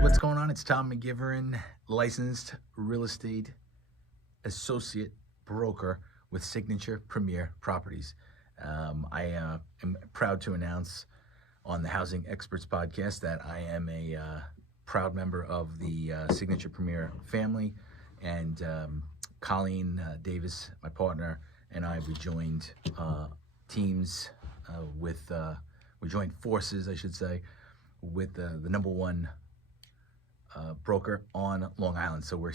what's going on? It's Tom McGivern, licensed real estate associate broker with Signature Premier Properties. I am proud to announce on the Housing Experts podcast that I am a proud member of the Signature Premier family, and Colleen Davis, my partner, and I, we joined teams we joined forces, I should say, with the number one broker on Long Island. So we're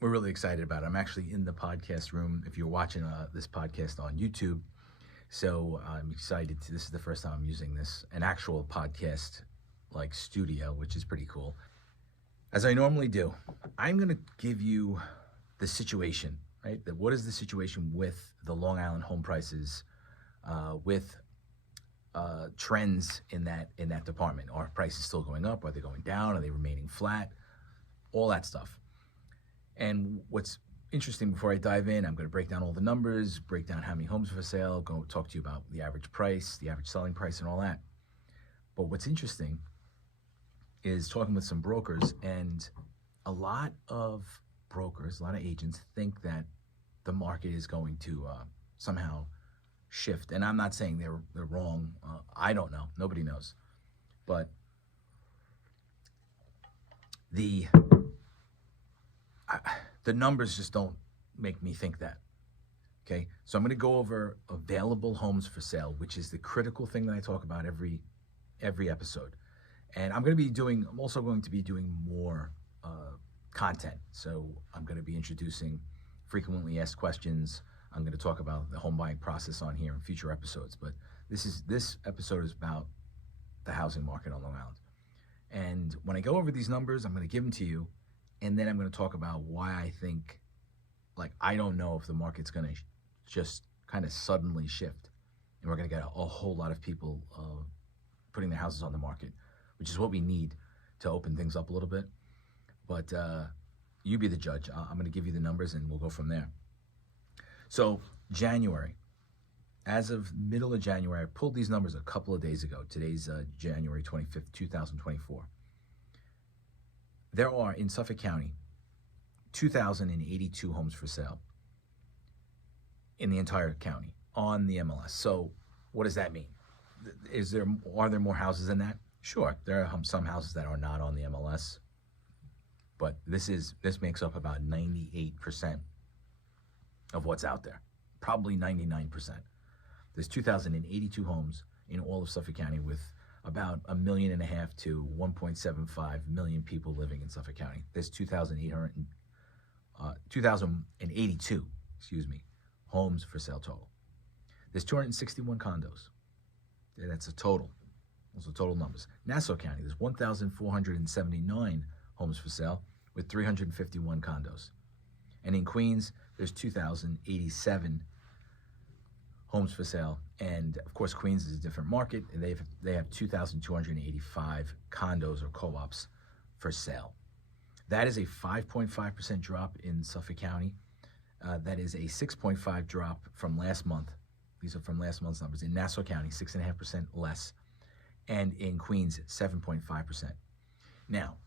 really excited about it. I'm actually in the podcast room if you're watching this podcast on YouTube. So I'm excited. This is the first time I'm using an actual podcast like studio, which is pretty cool. As I normally do, I'm going to give you the situation, right? What is the situation with the Long Island home prices, with trends in that department? Are prices still going up? Are they going down? Are they remaining flat? All that stuff. And what's interesting, before I dive in, I'm going to break down all the numbers, break down how many homes are for sale, go talk to you about the average price, the average selling price, and all that. But what's interesting is talking with some brokers, and a lot of brokers, a lot of agents think that the market is going to somehow shift. And I'm not saying they're wrong. I don't know. Nobody knows. But the numbers just don't make me think that. Okay? So I'm going to go over available homes for sale, which is the critical thing that I talk about every episode. And I'm also going to be doing more content. So I'm going to be introducing frequently asked questions. I'm going to talk about the home buying process on here in future episodes. But this episode is about the housing market on Long Island. And when I go over these numbers, I'm going to give them to you. And then I'm going to talk about why I think, I don't know if the market's going to just kind of suddenly shift. And we're going to get a whole lot of people putting their houses on the market, which is what we need to open things up a little bit. But you be the judge. I'm going to give you the numbers and we'll go from there. So January, as of middle of January, I pulled these numbers a couple of days ago. Today's January 25th, 2024. There are, in Suffolk County, 2,082 homes for sale in the entire county on the MLS. So what does that mean? Are there more houses than that? Sure, there are some houses that are not on the MLS, but this makes up about 98% of what's out there, probably 99%. There's 2,082 homes in all of Suffolk County, with about 1.5 million to 1.75 million people living in Suffolk County. There's 2,082, homes for sale total. There's 261 condos. That's a total. Those are total numbers. Nassau County, there's 1,479 homes for sale with 351 condos. And in Queens, there's 2,087 homes for sale. And of course, Queens is a different market. And they have 2,285 condos or co-ops for sale. That is a 5.5% drop in Suffolk County. That is a 6.5% drop from last month. These are from last month's numbers. In Nassau County, 6.5% less. And in Queens, 7.5%. Now,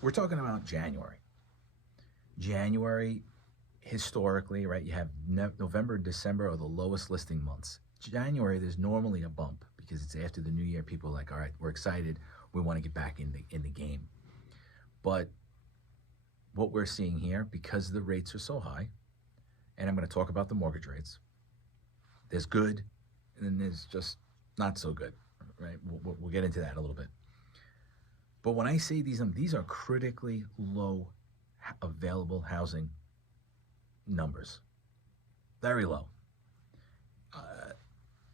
we're talking about January. January, historically, right, you have November and December are the lowest listing months. January, there's normally a bump because it's after the new year. People are like, all right, we're excited. We want to get back in the game. But what we're seeing here, because the rates are so high, and I'm going to talk about the mortgage rates, there's good, and then there's just not so good, right? We'll get into that a little bit. But when I say these are critically low available housing numbers, very low.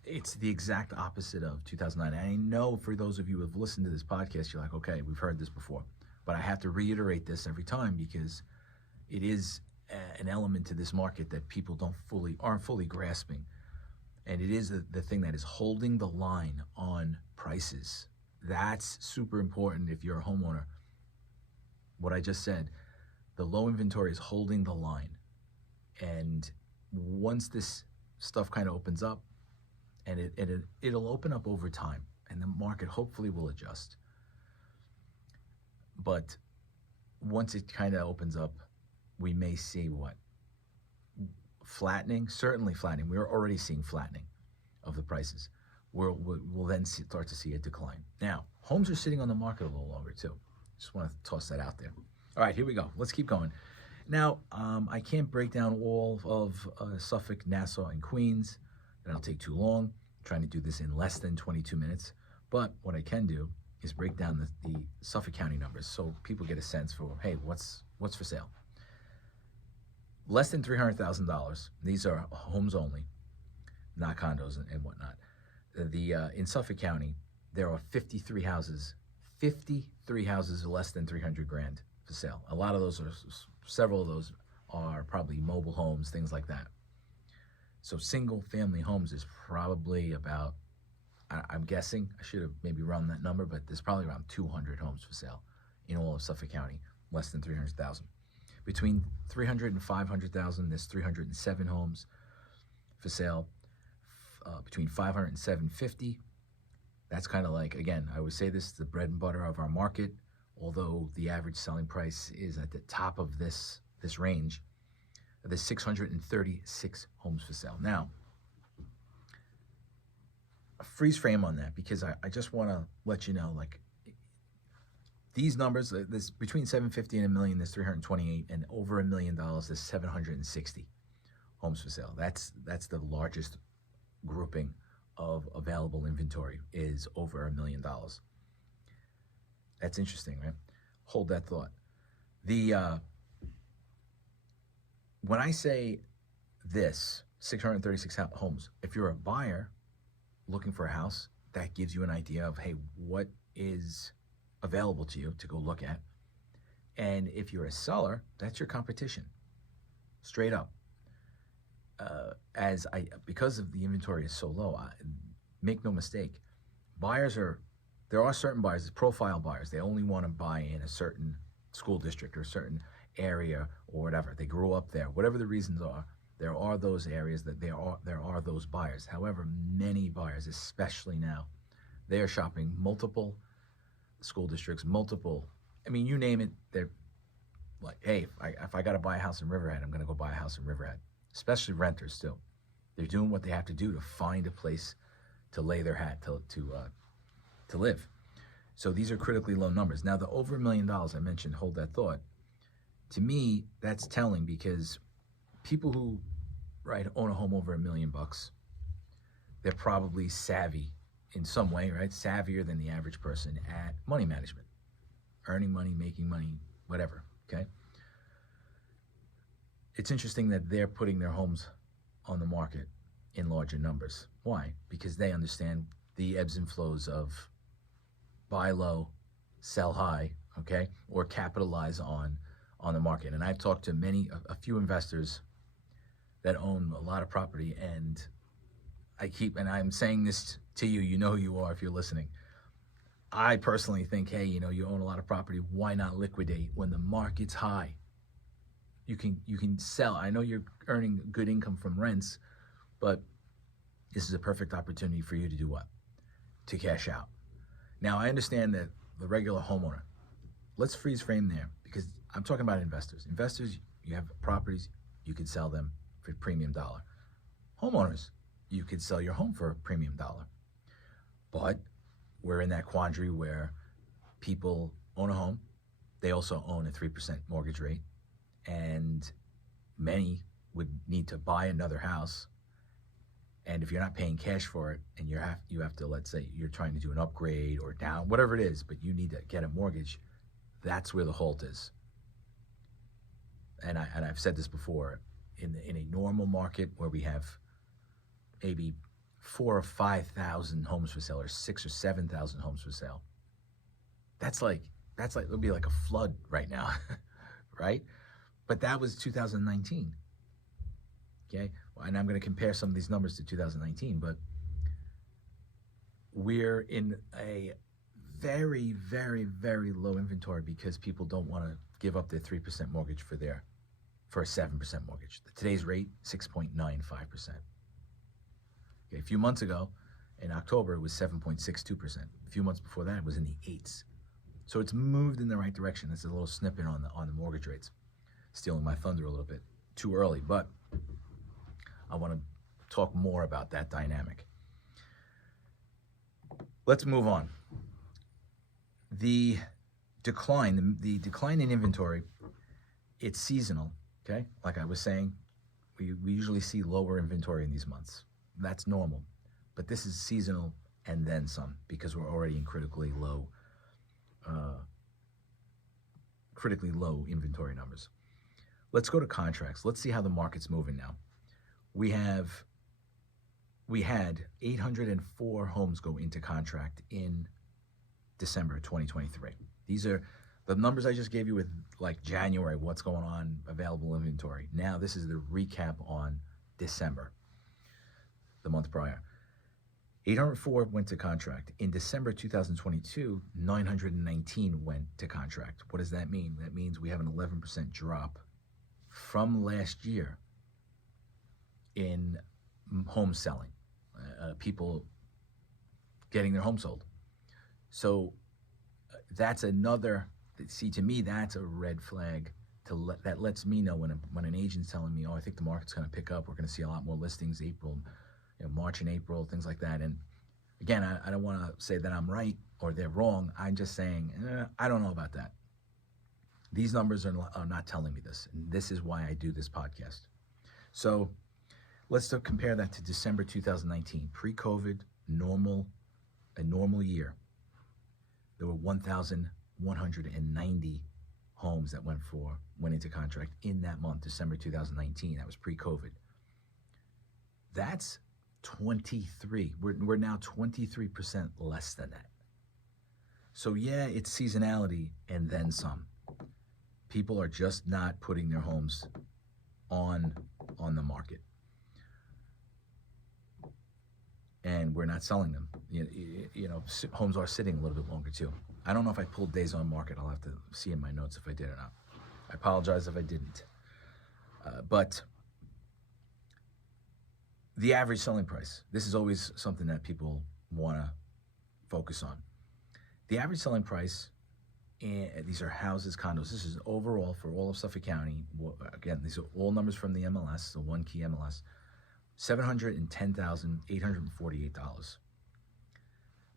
It's the exact opposite of 2009. And I know for those of you who have listened to this podcast, you're like, okay, we've heard this before. But I have to reiterate this every time because it is an element to this market that people aren't fully grasping. And it is the thing that is holding the line on prices. That's super important if you're a homeowner. What I just said, the low inventory is holding the line. And once this stuff kind of opens up, and it'll open up over time, and the market hopefully will adjust. But once it kind of opens up, we may see what? Flattening, certainly flattening. We're already seeing flattening of the prices. We'll then start to see a decline. Now, homes are sitting on the market a little longer too. Just want to toss that out there. All right, here we go. Let's keep going. Now, I can't break down all of Suffolk, Nassau, and Queens. That'll take too long. I'm trying to do this in less than 22 minutes. But what I can do is break down the Suffolk County numbers so people get a sense for, hey, what's for sale. Less than $300,000. These are homes only, not condos and whatnot. In Suffolk County, there are 53 houses. 53 houses less than 300 grand for sale. A lot of those several of those are probably mobile homes, things like that. So single family homes is probably about, I'm guessing, I should have maybe run that number, but there's probably around 200 homes for sale in all of Suffolk County, less than 300,000. Between 300 and 500,000, there's 307 homes for sale. Between 500 and 750, that's kind of like, again, I would say this is the bread and butter of our market, although the average selling price is at the top of this range. There's 636 homes for sale. Now, a freeze frame on that, because I just want to let you know, like, these numbers, there's between 750 and a million, there's 328, and over $1 million, there's 760 homes for sale. That's the largest grouping of available inventory, is over $1 million. That's interesting, right? Hold that thought. When I say this, 636 homes, if you're a buyer looking for a house, that gives you an idea of, hey, what is available to you to go look at. And if you're a seller, that's your competition, straight up. Because of the inventory is so low, make no mistake, there are certain buyers, profile buyers. They only want to buy in a certain school district or a certain area or whatever. They grew up there. Whatever the reasons are, there are those areas that there are those buyers. However, many buyers, especially now, they are shopping multiple school districts, I mean, you name it. They're like, hey, if I got to buy a house in Riverhead, I'm going to go buy a house in Riverhead. Especially renters too. They're doing what they have to do to find a place to lay their hat to live. So these are critically low numbers. Now, the over $1 million I mentioned, hold that thought. To me, that's telling, because people who own a home over $1 million, they're probably savvy in some way, right? Savvier than the average person at money management, earning money, making money, whatever. Okay. It's interesting that they're putting their homes on the market in larger numbers. Why? Because they understand the ebbs and flows of buy low, sell high, okay, or capitalize on the market. And I've talked to a few investors that own a lot of property, and I'm saying this to you, you know who you are if you're listening. I personally think, hey, you own a lot of property, why not liquidate when the market's high? You can sell. I know you're earning good income from rents, but this is a perfect opportunity for you to do what? To cash out. Now, I understand that the regular homeowner, let's freeze frame there, because I'm talking about investors. Investors, you have properties, you could sell them for premium dollar. Homeowners, you could sell your home for a premium dollar. But we're in that quandary where people own a home, they also own a 3% mortgage rate, and many would need to buy another house. And if you're not paying cash for it, and you have to, let's say you're trying to do an upgrade or down, whatever it is, but you need to get a mortgage, that's where the halt is. And I've said this before, in a normal market where we have maybe 4,000 or 5,000 homes for sale, or 6,000 or 7,000 homes for sale, that's like it'll be like a flood right now, right? But that was 2019. Okay, and I'm going to compare some of these numbers to 2019, but we're in a very, very, very low inventory because people don't want to give up their 3% mortgage for a 7% mortgage. Today's rate, 6.95%. Okay, a few months ago, in October, it was 7.62%. A few months before that, it was in the 8s. So it's moved in the right direction. That's a little snippet on the mortgage rates. Stealing my thunder a little bit too early, but I want to talk more about that dynamic. Let's move on. The decline in inventory, it's seasonal, okay? Like I was saying, we usually see lower inventory in these months. That's normal, but this is seasonal and then some, because we're already in critically low inventory numbers. Let's go to contracts. Let's see how the market's moving now. We had 804 homes go into contract in December 2023. These are the numbers I just gave you with like January, what's going on, available inventory. Now this is the recap on December, the month prior. 804 went to contract. In December 2022, 919 went to contract. What does that mean? That means we have an 11% drop from last year in home selling, people getting their home sold. So that's another, see, to me, that's a red flag that lets me know when an agent's telling me, oh, I think the market's going to pick up. We're going to see a lot more listings April, March and April, things like that. And again, I don't want to say that I'm right or they're wrong. I'm just saying, I don't know about that. These numbers are not telling me this. And this is why I do this podcast. So let's compare that to December 2019, pre-COVID, a normal year. There were 1,190 homes that went into contract in that month, December 2019. That was pre-COVID. That's 23. We're now 23% less than that. So yeah, it's seasonality and then some. People are just not putting their homes on the market. And we're not selling them. Homes are sitting a little bit longer too. I don't know if I pulled days on market. I'll have to see in my notes if I did or not. I apologize if I didn't. But the average selling price, this is always something that people want to focus on. The average selling price, and these are houses, condos. This is overall for all of Suffolk County. Again, these are all numbers from the MLS, the one key MLS. $710,848.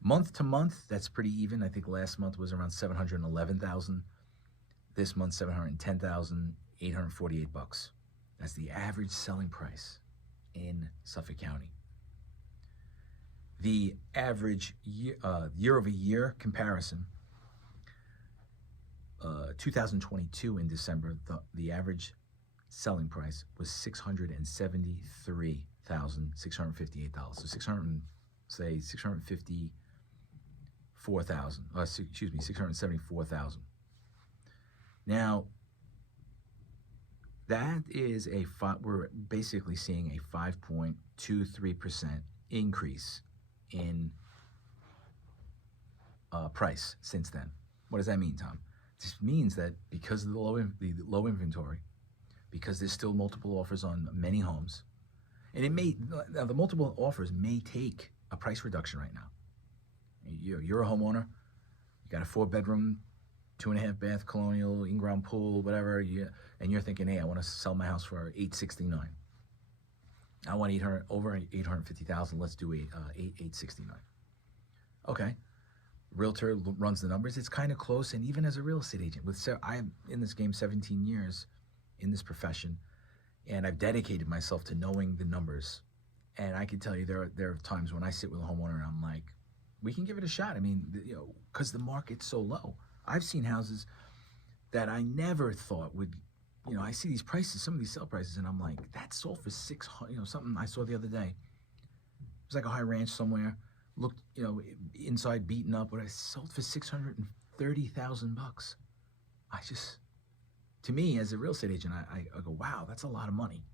Month to month, that's pretty even. I think last month was around $711,000. This month, $710,848. That's the average selling price in Suffolk County. The average year-over-year comparison, 2022 in December, the average selling price was $673,658. So $674,000. Now, that is we're basically seeing a 5.23% increase in price since then. What does that mean, Tom? This means that because of the low inventory, because there's still multiple offers on many homes, and the multiple offers may take a price reduction right now. You're a homeowner, you got a 4-bedroom, 2.5 bath, colonial, in-ground pool, whatever, and you're thinking, hey, I want to sell my house for $869. I want over $850,000. Let's do $869. Okay. Realtor runs the numbers. It's kind of close, and even as a real estate agent, I'm in this game 17 years in this profession, and I've dedicated myself to knowing the numbers. And I can tell you, there are times when I sit with a homeowner and I'm like, we can give it a shot. I mean, because the market's so low. I've seen houses that I never thought would, I see these prices, some of these sale prices, and I'm like, that sold for $600. Something I saw the other day. It was like a high ranch somewhere. Looked, inside beaten up, but I sold for $630,000. To me, as a real estate agent, I go, wow, that's a lot of money.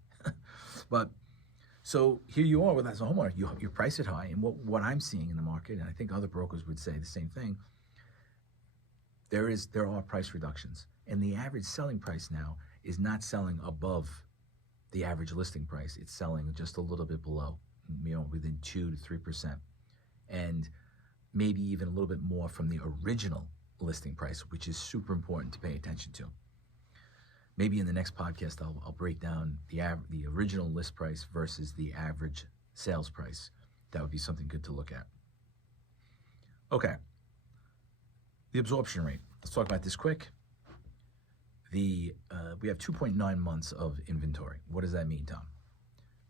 But so here you are as a homeowner, you price it high, and what I'm seeing in the market, and I think other brokers would say the same thing, there are price reductions, and the average selling price now is not selling above the average listing price. It's selling just a little bit below, within 2 to 3%. And maybe even a little bit more from the original listing price, which is super important to pay attention to. Maybe in the next podcast, I'll break down the original list price versus the average sales price. That would be something good to look at. Okay. The absorption rate. Let's talk about this quick. We have 2.9 months of inventory. What does that mean, Tom?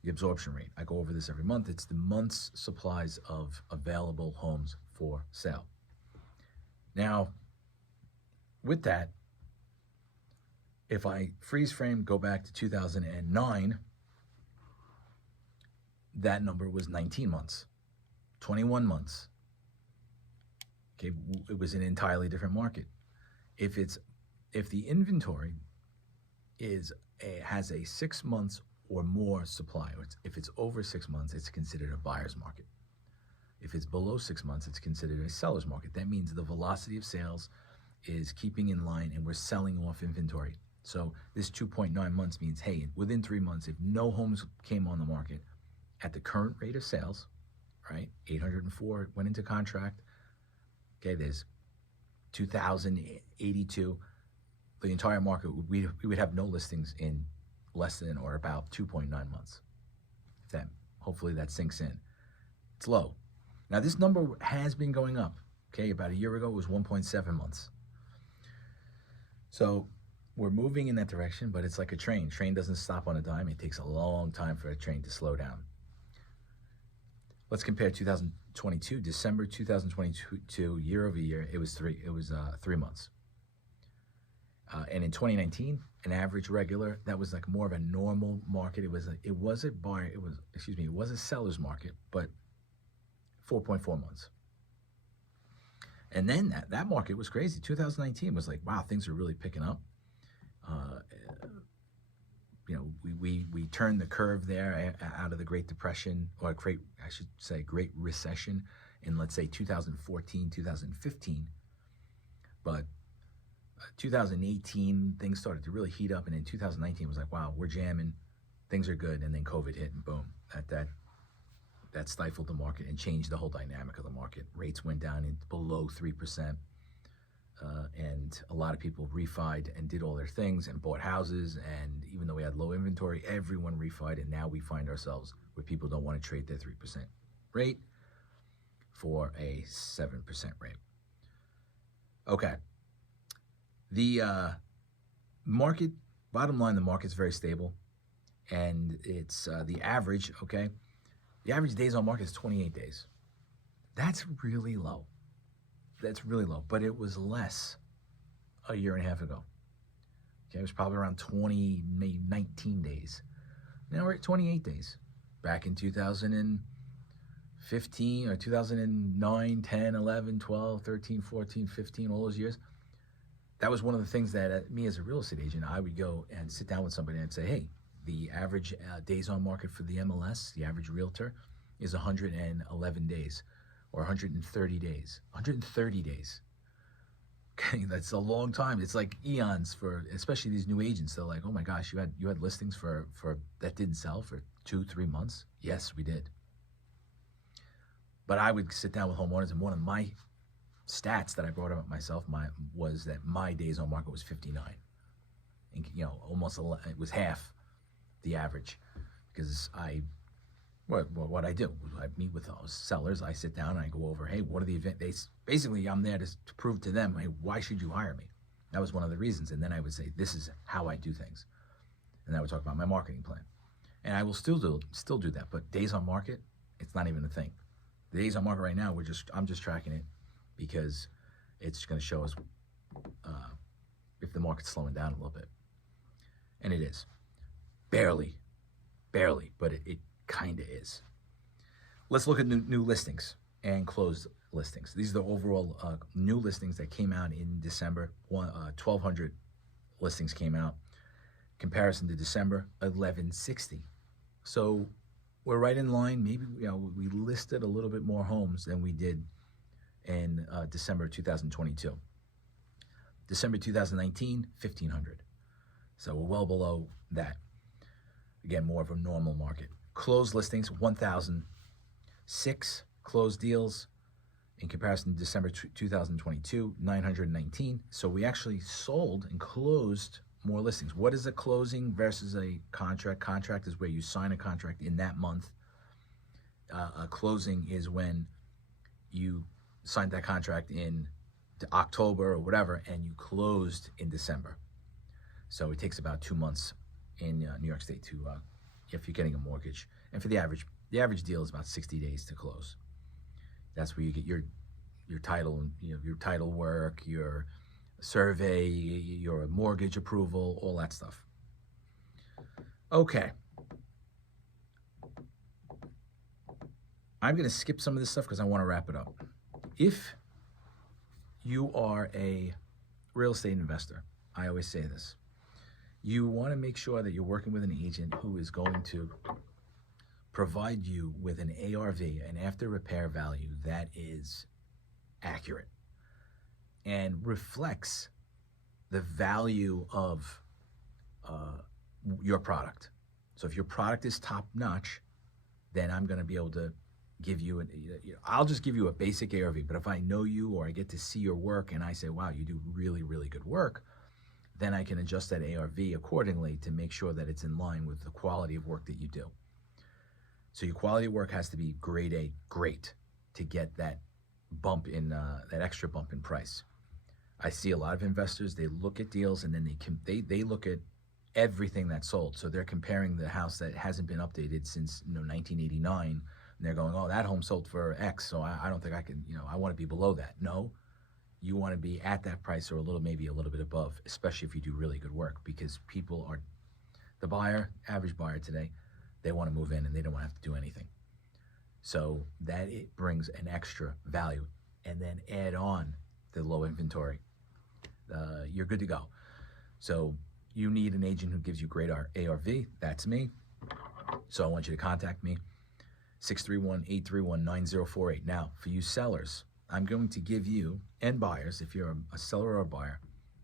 The absorption rate. I go over this every month. It's the month's supplies of available homes for sale. Now, with that, if I freeze frame, go back to 2009, that number was 19 months, 21 months. Okay, it was an entirely different market. If the inventory has a 6 months or more supply, or if it's over 6 months, it's considered a buyer's market. If it's below 6 months, it's considered a seller's market. That means the velocity of sales is keeping in line and we're selling off inventory. So this 2.9 months means, hey, within 3 months, if no homes came on the market at the current rate of sales, right, 804 went into contract, okay, there's 2,082, the entire market, we would have no listings in less than or about 2.9 months. Hopefully that sinks in. It's low. Now this number has been going up. Okay, about a year ago it was 1.7 months. So we're moving in that direction, but it's like a train. Train doesn't stop on a dime. It takes a long time for a train to slow down. Let's compare 2022, December 2022, year over year. It was 3 months. And in 2019, an average regular, that was like more of a normal market. It was a seller's market, but 4.4 months. And then that market was crazy. 2019 was like, wow, things are really picking up. We turned the curve there out of the Great Depression, or Great Recession in, let's say, 2014, 2015. But 2018, things started to really heat up, and in 2019 was like, wow, we're jamming, things are good, and then COVID hit, and boom, that stifled the market and changed the whole dynamic of the market. Rates went down below 3%, and a lot of people refied and did all their things and bought houses, and even though we had low inventory, everyone refied, and now we find ourselves where people don't want to trade their 3% rate for a 7% rate. Okay. The market, bottom line, the market's very stable, and it's the average, okay? The average days on market is 28 days. That's really low. But it was less a year and a half ago. Okay, it was probably around 20, maybe 19 days. Now we're at 28 days. Back in 2015 or 2009, 10, 11, 12, 13, 14, 15, all those years, that was one of the things that me as a real estate agent, I would go and sit down with somebody and say, hey, the average days on market for the MLS, the average realtor, is 111 days or 130 days. 130 days. Okay, that's a long time. It's like eons for, especially these new agents. They're like, oh my gosh, you had listings for that didn't sell for 2-3 months? Yes, we did. But I would sit down with homeowners, and one of my stats that I brought up myself was that my days on market was 59. And, it was half the average, because what I do, I meet with those sellers, I sit down and I go over, hey, what are the events? Basically, I'm there to prove to them, hey, why should you hire me? That was one of the reasons. And then I would say, this is how I do things. And I would talk about my marketing plan. And I will still do that. But days on market, it's not even a thing. The days on market right now, I'm just tracking it because it's going to show us if the market's slowing down a little bit. And it is. Barely, but it kind of is. Let's look at new listings and closed listings. These are the overall new listings that came out in December. 1,200 listings came out. Comparison to December, 1,160. So we're right in line. Maybe we listed a little bit more homes than we did in December 2022. December 2019, 1,500. So we're well below that. Again, more of a normal market. Closed listings, 1,006 closed deals. In comparison to December 2022, 919. So we actually sold and closed more listings. What is a closing versus a contract? Contract is where you sign a contract in that month. A closing is when you signed that contract in October or whatever, and you closed in December. So it takes about 2 months in New York State to, if you're getting a mortgage. And for the average deal is about 60 days to close. That's where you get your title, your title work, your survey, your mortgage approval, all that stuff. Okay. I'm going to skip some of this stuff because I want to wrap it up. If you are a real estate investor, I always say this, you want to make sure that you're working with an agent who is going to provide you with an ARV, an after repair value that is accurate and reflects the value of your product. So if your product is top notch, then I'm going to be able to give you I'll just give you a basic ARV. But if I know you or I get to see your work and I say, wow, you do really, really good work, then I can adjust that ARV accordingly to make sure that it's in line with the quality of work that you do. So your quality of work has to be grade A, great, to get that bump in that extra bump in price. I see a lot of investors, they look at deals and then they look at everything that's sold. So they're comparing the house that hasn't been updated since 1989, and they're going, oh, that home sold for X, so I don't think I can, I want to be below that. No, you want to be at that price or maybe a little bit above, especially if you do really good work, because people are, the buyer, average buyer today, they want to move in and they don't want to have to do anything. So that it brings an extra value, and then add on the low inventory. You're good to go. So you need an agent who gives you great ARV. That's me. So I want you to contact me, 631-831-9048. Now, for you sellers, I'm going to give you, and buyers, if you're a seller or a buyer,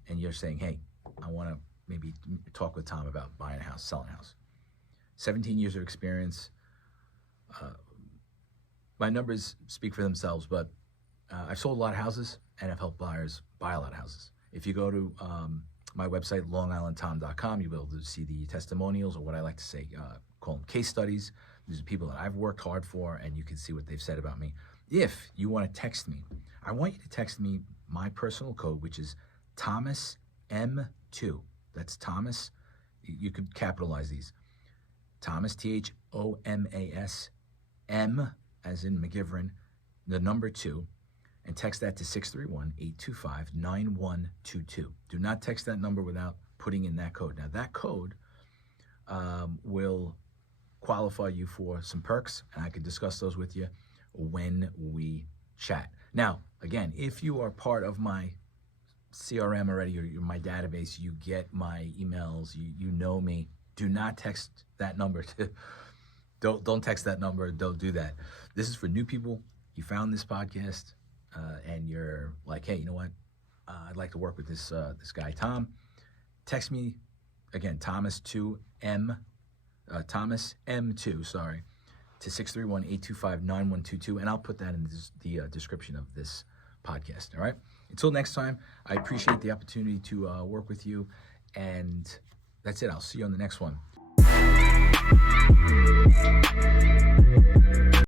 and you're saying, hey, I want to maybe talk with Tom about buying a house, selling a house. 17 years of experience. My numbers speak for themselves, but I've sold a lot of houses and I've helped buyers buy a lot of houses. If you go to my website, longislandtom.com, you'll be able to see the testimonials, or what I like to say, call them case studies. These are people that I've worked hard for, and you can see what they've said about me. If you want to text me, I want you to text me my personal code, which is Thomas M2. That's Thomas. You could capitalize these. Thomas, Thomas, M as in McGivern, the number 2, and text that to 631-825-9122. Do not text that number without putting in that code. Now, that code will qualify you for some perks, and I can discuss those with you when we chat. Now, again, if you are part of my CRM already, or my database, you get my emails, you know me, do not text that number. Don't text that number. Don't do that. This is for new people. You found this podcast, and you're like, hey, you know what? I'd like to work with this guy, Tom. Text me, again, Thomas M2, sorry, to 631-825-9122, and I'll put that in the description of this podcast, all right? Until next time, I appreciate the opportunity to work with you, and that's it. I'll see you on the next one.